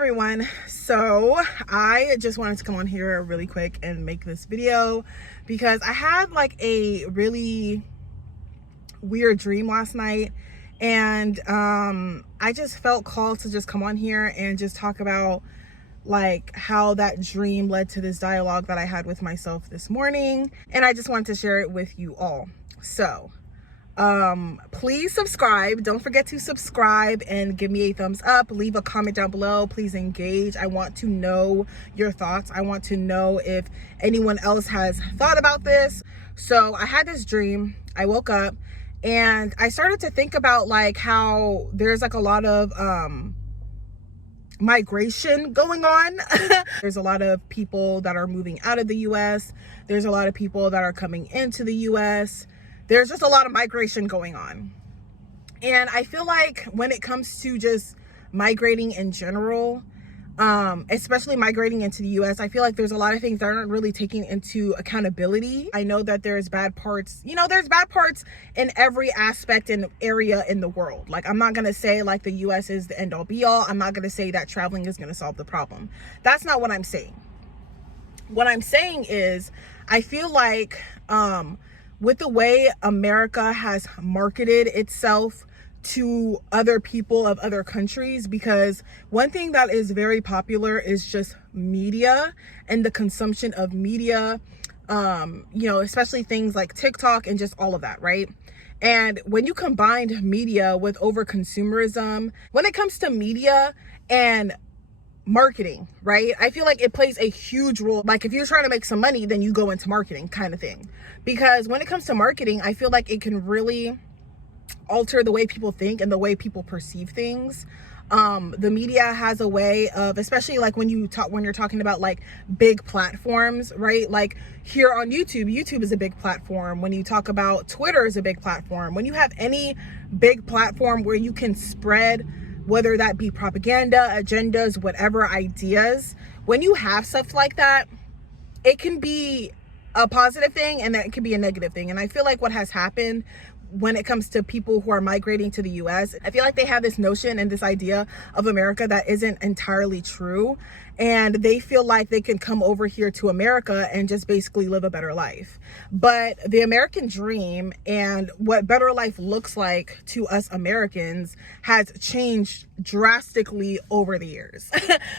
everyone. So I just wanted to come on here really quick and make this video because I had like a really weird dream last night, and I just felt called to just come on here and just talk about like how that dream led to this dialogue that I had with myself this morning, and I just wanted to share it with you all. So please subscribe. Don't forget to subscribe and give me a thumbs up. Leave a comment down below. Please engage. I want to know your thoughts. I want to know if anyone else has thought about this. So I had this dream. I woke up and I started to think about like how there's like a lot of migration going on. There's a lot of people that are moving out of the US. There's a lot of people that are coming into the US. There's just a lot of migration going on. And I feel like when it comes to just migrating in general, especially migrating into the US, I feel like there's a lot of things that aren't really taking into accountability. I know that there's bad parts, there's bad parts in every aspect and area in the world. Like, I'm not gonna say like the US is the end all be all. I'm not gonna say that traveling is gonna solve the problem. That's not what I'm saying. What I'm saying is, I feel like, with the way America has marketed itself to other people of other countries, because one thing that is very popular is just media and the consumption of media, especially things like TikTok and just all of that, right? And when you combine media with over consumerism, when it comes to media and marketing, right, I feel like it plays a huge role. Like, if you're trying to make some money, then you go into marketing kind of thing. Because when it comes to marketing, I feel like it can really alter the way people think and the way people perceive things. The media has a way of, especially like when you're talking about like big platforms, right? Like here on YouTube is a big platform. When you talk about Twitter is a big platform. When you have any big platform where you can spread, whether that be propaganda, agendas, whatever ideas, when you have stuff like that, it can be a positive thing and then it can be a negative thing. And I feel like what has happened when it comes to people who are migrating to the US, I feel like they have this notion and this idea of America that isn't entirely true. And they feel like they can come over here to America and just basically live a better life. But the American dream and what better life looks like to us Americans has changed drastically over the years.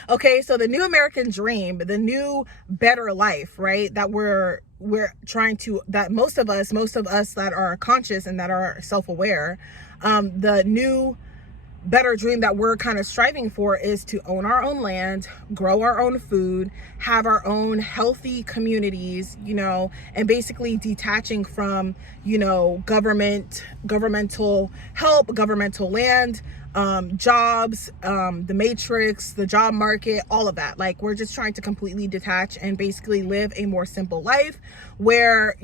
Okay, so the new American dream, the new better life, right, that we're trying to, that most of us that are conscious and that are self-aware, the new better dream that we're kind of striving for is to own our own land, grow our own food, have our own healthy communities, and basically detaching from, governmental help, governmental land, jobs, the matrix, the job market, all of that. Like, we're just trying to completely detach and basically live a more simple life where,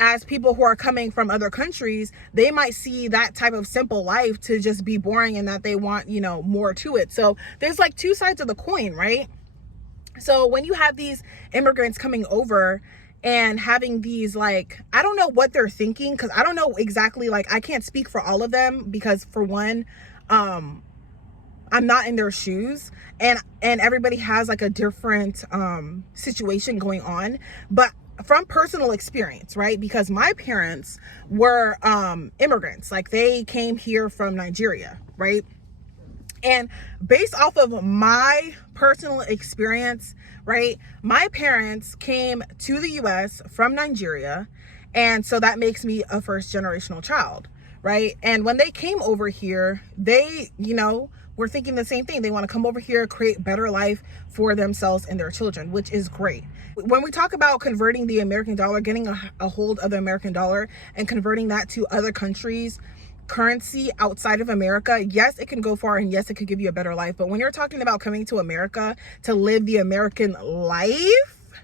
as people who are coming from other countries, they might see that type of simple life to just be boring and that they want, more to it. So there's like two sides of the coin, right? So when you have these immigrants coming over and having these, like, I don't know what they're thinking, because I don't know exactly, like, I can't speak for all of them because, for one, I'm not in their shoes, and everybody has like a different situation going on. But from personal experience, right, because my parents were immigrants, like they came here from Nigeria, right? And based off of my personal experience, right, my parents came to the US from Nigeria, and so that makes me a first generational child, right? And when they came over here, they, were thinking the same thing. They want to come over here, create better life for themselves and their children, which is great. When we talk about converting the American dollar, getting a hold of the American dollar and converting that to other countries' currency outside of America, yes, it can go far, and yes, it could give you a better life. But when you're talking about coming to America to live the American life,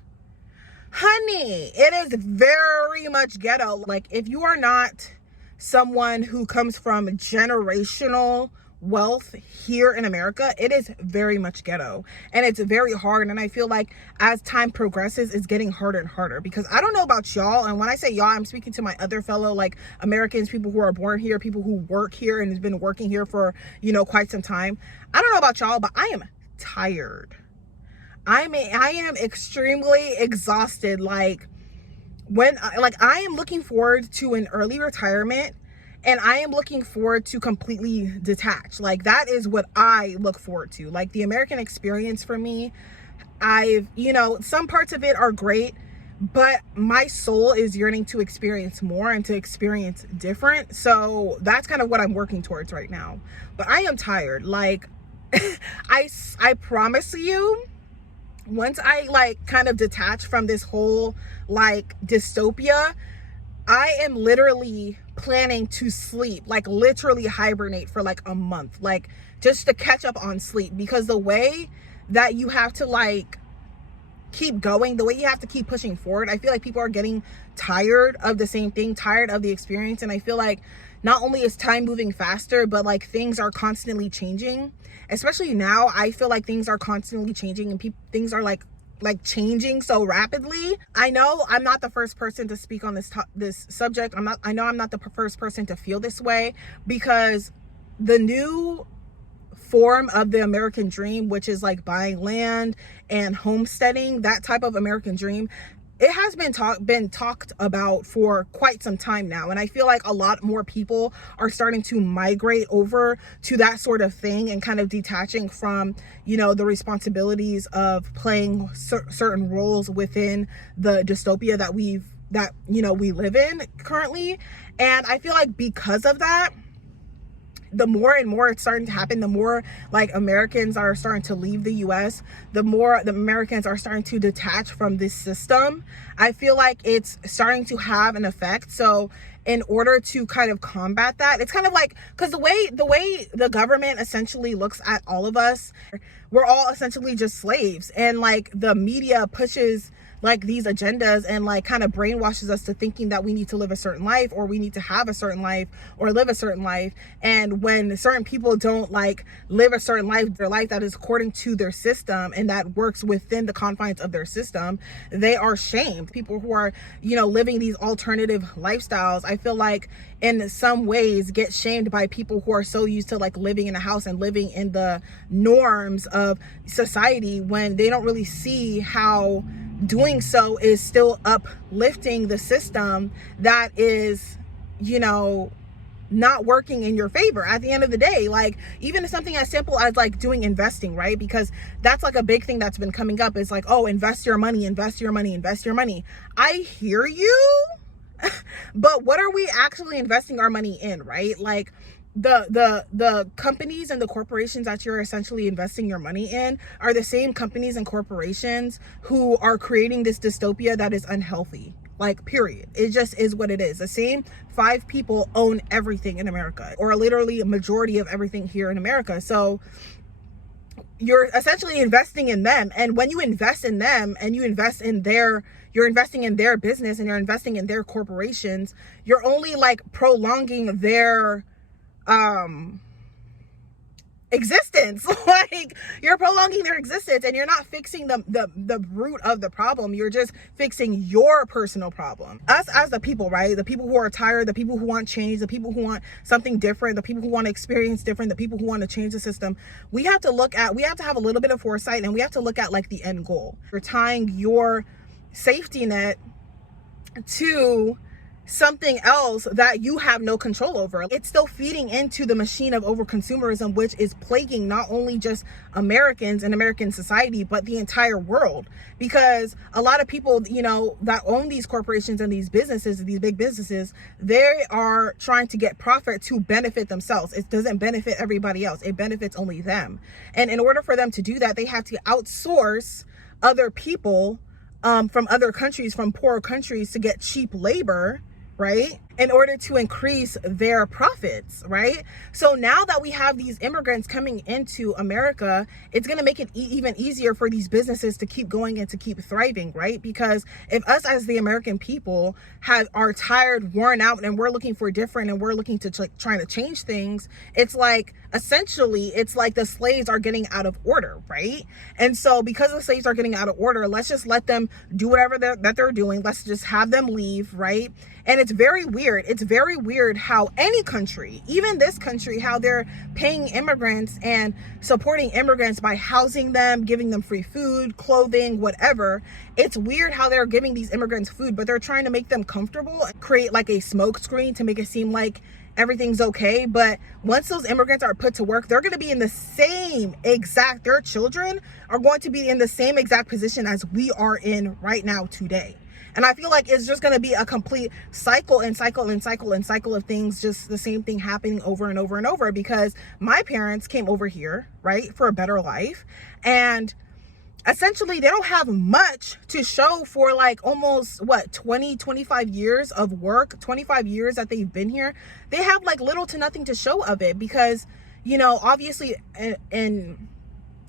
honey, it is very much ghetto. Like, if you are not someone who comes from generational wealth here in America, it is very much ghetto, and it's very hard. And I feel like as time progresses, it's getting harder and harder, because I don't know about y'all, and when I say y'all, I'm speaking to my other fellow like Americans, people who are born here, people who work here and has been working here for quite some time. I don't know about y'all, but I am tired. I am extremely exhausted. Like I am looking forward to an early retirement, and I am looking forward to completely detach. Like that is what I look forward to. Like the American experience for me, some parts of it are great, but my soul is yearning to experience more and to experience different. So that's kind of what I'm working towards right now. But I am tired. Like I promise you, once I like kind of detach from this whole like dystopia, I am literally planning to sleep, like literally hibernate for like a month, like just to catch up on sleep. Because the way that you have to like keep going, the way you have to keep pushing forward, I feel like people are getting tired of the same thing, tired of the experience. And I feel like not only is time moving faster, but like things are constantly changing. Especially now, I feel like things are constantly changing, and things are like changing so rapidly. I know I'm not the first person to speak on this subject. I know I'm not the first person to feel this way, because the new form of the American dream, which is like buying land and homesteading, that type of American dream, it has been talked about for quite some time now. And I feel like a lot more people are starting to migrate over to that sort of thing, and kind of detaching from, the responsibilities of playing certain roles within the dystopia that we live in currently. And I feel like because of that, the more and more it's starting to happen, the more like Americans are starting to leave the US, the more the Americans are starting to detach from this system. I feel like it's starting to have an effect. So in order to kind of combat that, it's kind of like, because the way the government essentially looks at all of us, we're all essentially just slaves. And like the media pushes like these agendas and like kind of brainwashes us to thinking that we need to live a certain life, or we need to have a certain life, or live a certain life. And when certain people don't like live a certain life, their life that is according to their system and that works within the confines of their system, they are shamed. People who are, living these alternative lifestyles, I feel like in some ways get shamed by people who are so used to like living in a house and living in the norms of society, when they don't really see how doing so is still uplifting the system that is, not working in your favor at the end of the day. Like even something as simple as like doing investing, right? Because that's like a big thing that's been coming up, is like, oh, invest your money, invest your money, invest your money. I hear you, but what are we actually investing our money in, right? Like the companies and the corporations that you're essentially investing your money in are the same companies and corporations who are creating this dystopia that is unhealthy. Like, period. It just is what it is. The same 5 people own everything in America, or literally a majority of everything here in America. So you're essentially investing in them. And when you invest in them and you're investing in their business and you're investing in their corporations, you're only like prolonging their existence. Like you're prolonging their existence, and you're not fixing the root of the problem. You're just fixing your personal problem. Us as the people, right? The people who are tired, the people who want change, the people who want something different, the people who want to experience different, the people who want to change the system. We have to have a little bit of foresight, and we have to look at like the end goal. You're tying your safety net to something else that you have no control over. It's still feeding into the machine of overconsumerism, which is plaguing not only just Americans and American society, but the entire world. Because a lot of people, that own these corporations and these businesses, these big businesses, they are trying to get profit to benefit themselves. It doesn't benefit everybody else. It benefits only them. And in order for them to do that, they have to outsource other people from other countries, from poorer countries, to get cheap labor, right? In order to increase their profits, right? So now that we have these immigrants coming into America, it's going to make it even easier for these businesses to keep going and to keep thriving, right? Because if us as the American people are tired, worn out, and we're looking for different, and we're looking to trying to change things, it's like essentially it's like the slaves are getting out of order, right? And so because the slaves are getting out of order, let's just let them do whatever that they're doing. Let's just have them leave, right? And it's very weird weird. It's very weird how any country, even this country, how they're paying immigrants and supporting immigrants by housing them, giving them free food, clothing, whatever. It's weird how they're giving these immigrants food, but they're trying to make them comfortable and create like a smoke screen to make it seem like everything's okay. But once those immigrants are put to work, they're going to be in the same exact, their children are going to be in the same exact position as we are in right now today. And I feel like it's just going to be a complete cycle and cycle and cycle and cycle of things, just the same thing happening over and over and over, because my parents came over here, right, for a better life. And essentially they don't have much to show for like almost 25 years of work, 25 years that they've been here. They have like little to nothing to show of it, because, you know, obviously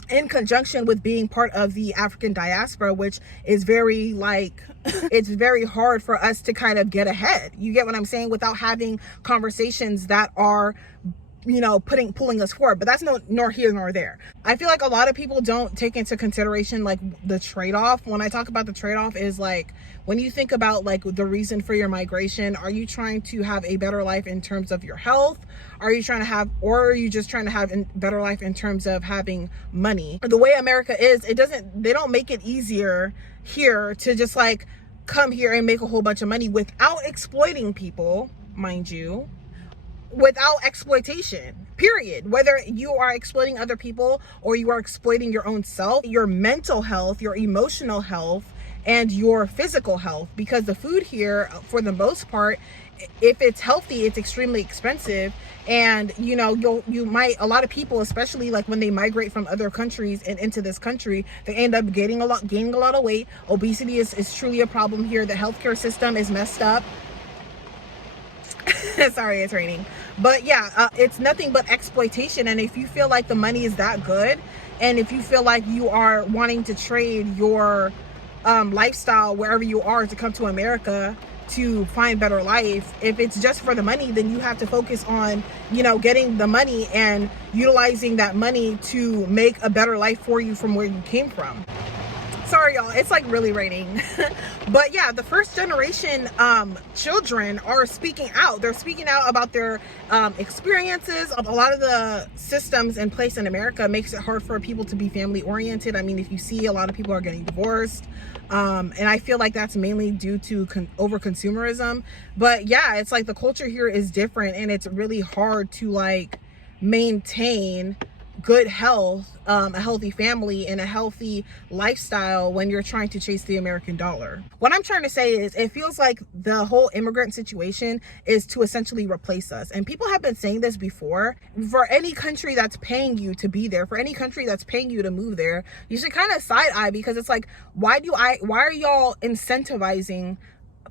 in conjunction with being part of the African diaspora, which is very like, it's very hard for us to kind of get ahead. You get what I'm saying? Without having conversations that are, you know, pulling us forward. But that's nor here nor there. I feel like a lot of people don't take into consideration like the trade-off. When I talk about the trade-off, is like, when you think about like the reason for your migration, are you trying to have a better life in terms of your health? Are you trying to have, or are you just trying to have a better life in terms of having money? The way America is, they don't make it easier here to just like come here and make a whole bunch of money without exploiting people, mind you, without exploitation, period. Whether you are exploiting other people or you are exploiting your own self, your mental health, your emotional health, and your physical health. Because the food here, for the most part, if it's healthy, it's extremely expensive. And you know, a lot of people, especially like when they migrate from other countries and into this country, they end up gaining a lot of weight. Obesity is truly a problem here. The healthcare system is messed up. Sorry, it's raining. But yeah, it's nothing but exploitation. And if you feel like the money is that good, and if you feel like you are wanting to trade your lifestyle wherever you are to come to America to find better life, if it's just for the money, then you have to focus on, you know, getting the money and utilizing that money to make a better life for you from where you came from. Sorry y'all, it's like really raining. But yeah, the first generation children are speaking out. They're speaking out about their experiences. A lot of the systems in place in America makes it hard for people to be family oriented. I mean, if you see, a lot of people are getting divorced, and I feel like that's mainly due to over consumerism. But yeah, it's like the culture here is different, and it's really hard to like maintain good health, a healthy family, and a healthy lifestyle when you're trying to chase the American dollar. What I'm trying to say is, it feels like the whole immigrant situation is to essentially replace us. And people have been saying this before. For any country that's paying you to be there, for any country that's paying you to move there, you should kind of side eye, because it's like, why are y'all incentivizing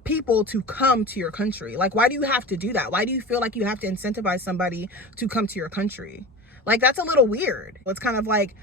people to come to your country? Like, why do you have to do that? Why do you feel like you have to incentivize somebody to come to your country? Like, that's a little weird. It's kind of like,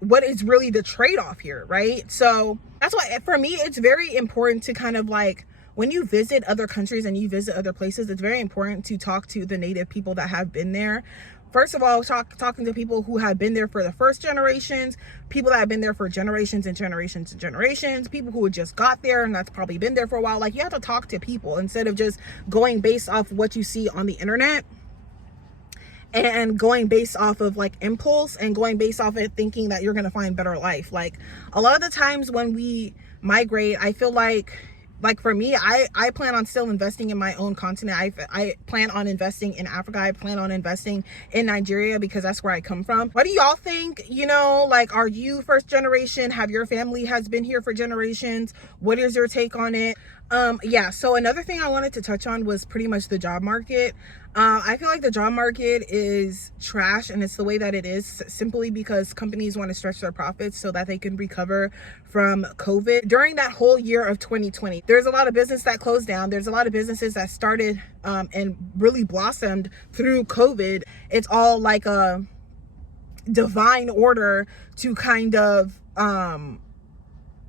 what is really the trade-off here, right? So that's why, for me, it's very important to kind of like, when you visit other countries and you visit other places, it's very important to talk to the native people that have been there. First of all, talking to people who have been there for the first generations, people that have been there for generations and generations and generations, people who just got there and that's probably been there for a while. Like, you have to talk to people instead of just going based off what you see on the internet, and going based off of like impulse, and going based off it thinking that you're going to find better life. Like, a lot of the times when we migrate, I feel like for me, I plan on still investing in my own continent. I plan on investing in Africa. I plan on investing in Nigeria, because that's where I come from. What do y'all think? You know, like, are you first generation? Have your family has been here for generations? What is your take on it? Yeah, so another thing I wanted to touch on was pretty much the job market. I feel like the job market is trash, and it's the way that it is simply because companies want to stretch their profits so that they can recover from COVID. During that whole year of 2020, there's a lot of business that closed down. There's a lot of businesses that started and really blossomed through COVID. It's all like a divine order to kind of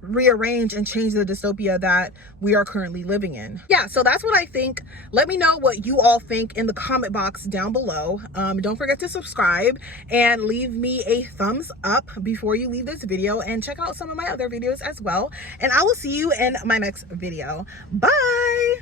rearrange and change the dystopia that we are currently living in. Yeah, so that's what I think. Let me know what you all think in the comment box down below. Don't forget to subscribe and leave me a thumbs up before you leave this video, and check out some of my other videos as well. And I will see you in my next video. Bye.